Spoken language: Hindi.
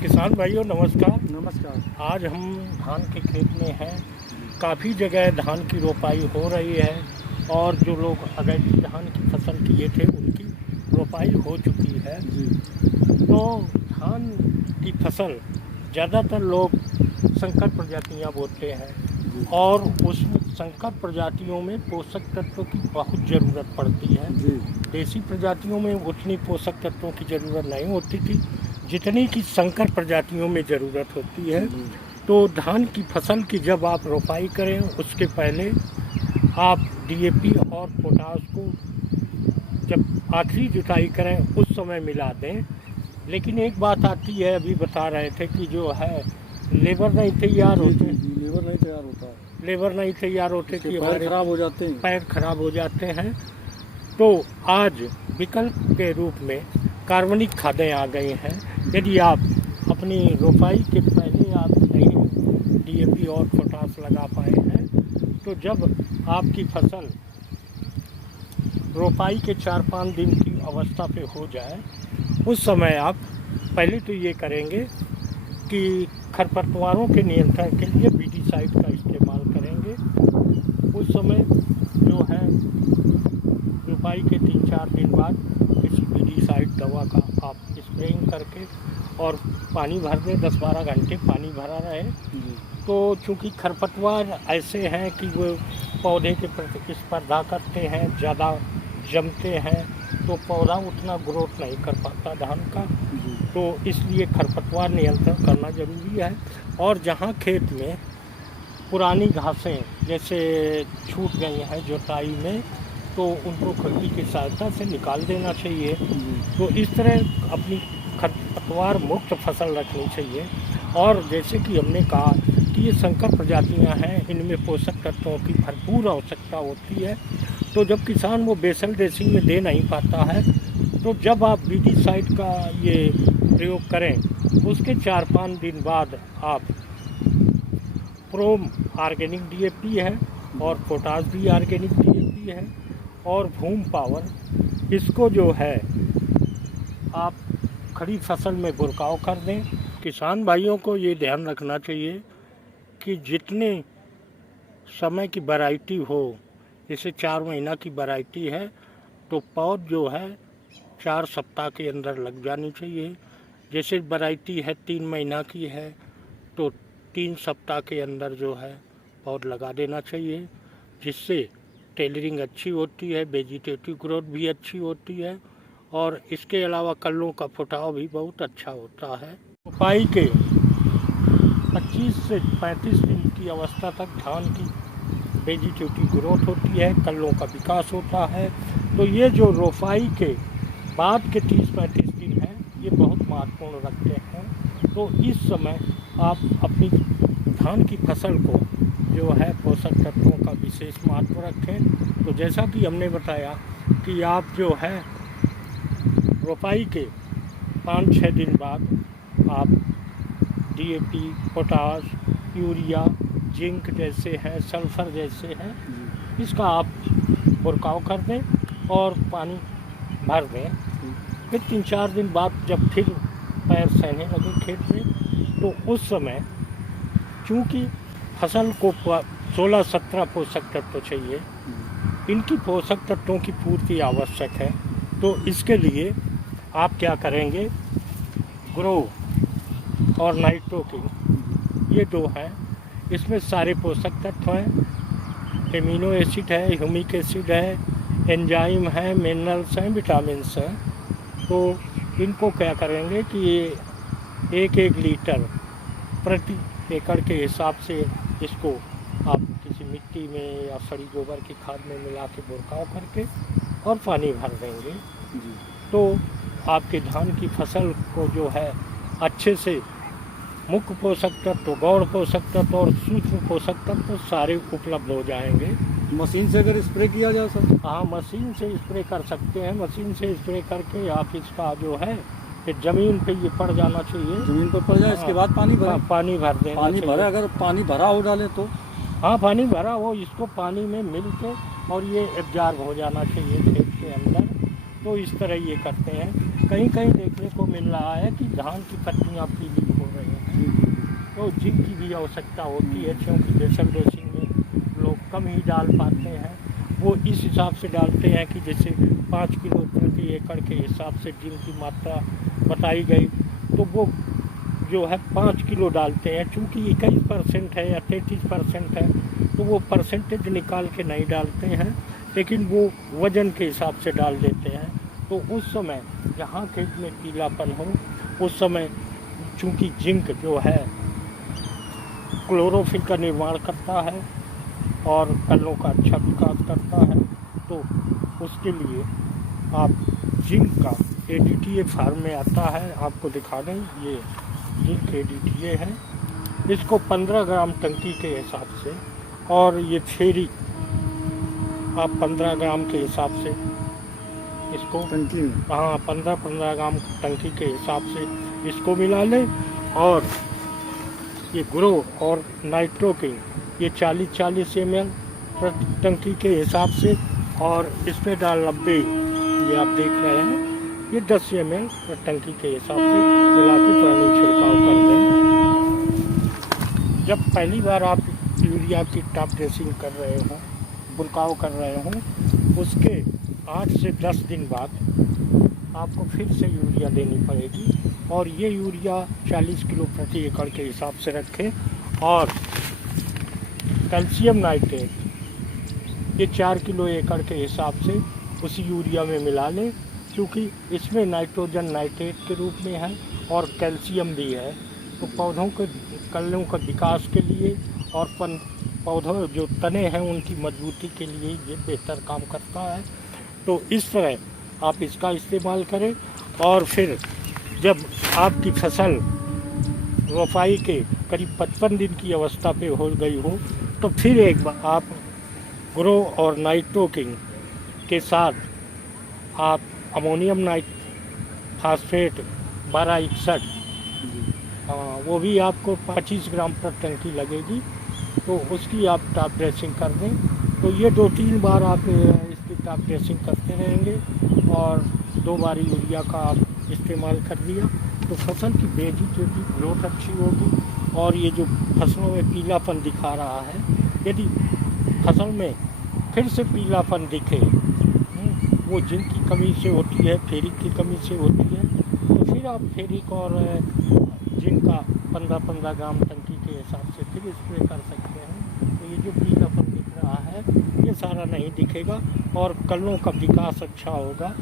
किसान भाइयों नमस्कार। नमस्कार। आज हम धान के खेत में हैं। काफ़ी जगह धान की रोपाई हो रही है और जो लोग अगैती धान की फसल किए थे उनकी रोपाई हो चुकी है। जी। तो धान की फसल ज़्यादातर लोग संकर प्रजातियां बोते हैं जी। और उस संकर प्रजातियों में पोषक तत्वों की बहुत ज़रूरत पड़ती है। जी। देसी प्रजातियों में उतनी पोषक तत्वों की ज़रूरत नहीं होती थी जितनी की संकर प्रजातियों में ज़रूरत होती है। जी। तो धान की फसल की जब आप रोपाई करें उसके पहले आप डीएपी और पोटास को जब आखिरी जुताई करें उस समय मिला दें। लेकिन एक बात आती है, अभी बता रहे थे कि जो है लेबर नहीं तैयार होते, लेबर नहीं तैयार होता है, लेबर नहीं तैयार होते कि पैर खराब हो जाते हैं, पैर खराब हो जाते हैं। तो आज विकल्प के रूप में कार्बनिक खादें आ गई हैं। यदि आप अपनी रोपाई के पहले आप नहीं डीएपी और पोटास लगा पाए हैं तो जब आपकी फसल रोपाई के 4-5 दिन की अवस्था पे हो जाए उस समय आप पहले तो ये करेंगे कि खरपतवारों के नियंत्रण के लिए वीडीसाइड का इस्तेमाल करेंगे। उस समय जो है रोपाई के 3-4 दिन बाद किसी वीडीसाइड दवा का आप स्प्रेइंग करके और पानी भर दें, 10-12 घंटे पानी भरा रहे। तो चूँकि खरपतवार ऐसे हैं कि वो पौधे के प्रति स्पर्धा करते हैं, ज़्यादा जमते हैं, तो पौधा उतना ग्रोथ नहीं कर पाता धान का। तो इसलिए खरपतवार नियंत्रण करना ज़रूरी है। और जहाँ खेत में पुरानी घासें जैसे छूट गई हैं जुताई में तो उनको खुरपी की सहायता से निकाल देना चाहिए। तो इस तरह अपनी खरपतवार मुक्त फसल रखनी चाहिए। और जैसे कि हमने कहा कि ये संकर प्रजातियां हैं, इनमें पोषक तत्वों की भरपूर आवश्यकता होती है। तो जब किसान वो बेसल ड्रेसिंग में दे नहीं पाता है तो जब आप वीडीसाइड का ये प्रयोग करें उसके 4-5 दिन बाद आप प्रोम ऑर्गेनिक डीएपी है और पोटास भी ऑर्गेनिक डीएपी है और भूम पावर, इसको जो है आप खड़ी फसल में बुरकाव कर दें। किसान भाइयों को ये ध्यान रखना चाहिए कि जितने समय की वैरायटी हो, जैसे 4 महीना की वैरायटी है तो पौध जो है 4 सप्ताह के अंदर लग जानी चाहिए। जैसे वैरायटी है 3 महीना की है तो 3 सप्ताह के अंदर जो है पौध लगा देना चाहिए, जिससे टेलरिंग अच्छी होती है, वेजिटेटिव ग्रोथ भी अच्छी होती है और इसके अलावा कल्लों का फुटाव भी बहुत अच्छा होता है। रोपाई के 25 से 35 दिन की अवस्था तक धान की वेजिटेटिव ग्रोथ होती है, कल्लों का विकास होता है। तो ये जो रोपाई के बाद के 30-35 दिन हैं ये बहुत महत्वपूर्ण रखते हैं। तो इस समय आप अपनी धान की फसल को जो है पोषक तत्वों का विशेष महत्व रखें। तो जैसा कि हमने बताया कि आप जो है रोपाई के 5-6 दिन बाद आप डीएपी, पोटास, यूरिया, जिंक जैसे हैं, सल्फर जैसे हैं, इसका आप बुरकाव कर दें और पानी भर दें। फिर 3-4 दिन बाद जब फिर पैर सहने लगे खेत में तो उस समय चूँकि फसल को 16-17 पोषक तत्व चाहिए, इनकी पोषक तत्वों की पूर्ति आवश्यक है। तो इसके लिए आप क्या करेंगे, ग्रो और नाइट्रोकिंग ये 2 हैं, इसमें सारे पोषक तत्व हैं, एमिनो एसिड है, ह्यूमिक एसिड है, एंजाइम है, मिनरल्स हैं, विटामिन्स हैं। तो इनको क्या करेंगे कि 1-1 लीटर प्रति एकड़ के हिसाब से इसको आप किसी मिट्टी में या सड़ी गोबर की खाद में मिला के बुरकाव करके और पानी भर देंगे। तो आपके धान की फसल को जो है अच्छे से मुख्य पोषक तत्व, गौण पोषक तत्व और सूक्ष्म पोषक तत्व सारे उपलब्ध हो जाएंगे। मशीन से अगर स्प्रे किया जाए सर? हाँ, मशीन से स्प्रे कर सकते हैं। मशीन से स्प्रे करके आप इसका जो है कि ज़मीन पे ये पड़ जाना चाहिए, ज़मीन पर पड़ जाए। इसके बाद पानी भरा, पानी भर देना, पानी भरा। अगर पानी भरा हो डाले तो हाँ, पानी भरा हो, इसको पानी में मिल के और ये एब्जॉर्ब हो जाना चाहिए खेत के अंदर। तो इस तरह ये करते हैं। कहीं कहीं देखने को मिल रहा है कि धान की पत्तियाँ पीली तो जिंक की भी आवश्यकता होती है, क्योंकि बेसल डोसिंग में लोग कम ही डाल पाते हैं। वो इस हिसाब से डालते हैं कि जैसे 5 किलो प्रति एकड़ के हिसाब से जिंक की मात्रा बताई गई, तो वो जो है 5 किलो डालते हैं। चूँकि 21% है या 33% है, तो वो परसेंटेज निकाल के नहीं डालते हैं, लेकिन वो वज़न के हिसाब से डाल देते हैं। तो उस समय जहाँ खेत में पीलापन हो, उस समय चूँकि जिंक जो है क्लोरोफिल का निर्माण करता है और कलों का अच्छा विकास करता है, तो उसके लिए आप जिंक का ADTA फार्म में आता है, आपको दिखा दें, ये जिंक ADTA है। इसको 15 ग्राम टंकी के हिसाब से, और ये फेरी आप 15 ग्राम के हिसाब से इसको टंकी में, हाँ 15 ग्राम टंकी के हिसाब से इसको मिला लें। और ये ग्रो और नाइट्रोकिंग ये 40-40 ml प्रति टंकी के हिसाब से, और इसमें डाल 90 ये आप देख रहे हैं, ये 10 ml प्रति टंकी के हिसाब से मिला के पानी छिड़काव कर दें। जब पहली बार आप यूरिया की टॉप ड्रेसिंग कर रहे हों, बुरकाव कर रहे हों, उसके 8 से 10 दिन बाद आपको फिर से यूरिया देनी पड़ेगी। और ये यूरिया 40 किलो प्रति एकड़ के हिसाब से रखें। और कैल्शियम नाइट्रेट ये 4 किलो एकड़ के हिसाब से उसी यूरिया में मिला लें, क्योंकि इसमें नाइट्रोजन नाइट्रेट के रूप में है और कैल्शियम भी है। तो पौधों के कलियों का विकास के लिए और पौधों जो तने हैं उनकी मजबूती के लिए ये बेहतर काम करता है। तो इस तरह आप इसका इस्तेमाल करें। और फिर जब आपकी फसल रोपाई के करीब 55 दिन की अवस्था पे हो गई हो, तो फिर एक बार आप ग्रो और नाइट्रोकिंग के साथ आप अमोनियम फास्फेट 1261 वो भी आपको 25 ग्राम प्रति टंकी लगेगी, तो उसकी आप टॉप ड्रेसिंग कर दें। तो ये 2-3 बार आप इसकी टॉप ड्रेसिंग करते रहेंगे, और 2 बार यूरिया का आप इस्तेमाल कर दिया, तो फसल की वेजिटेटिव ग्रोथ अच्छी होगी। और ये जो फसलों में पीलापन दिखा रहा है, यदि फसल में फिर से पीलापन दिखे, वो जिंक की कमी से होती है, फेरिक की कमी से होती है, तो फिर आप फेरिक और जिंक का 15-15 ग्राम टंकी के हिसाब से फिर स्प्रे कर सकते हैं। तो ये जो पीलापन दिख रहा है ये सारा नहीं दिखेगा, और कलों का विकास अच्छा होगा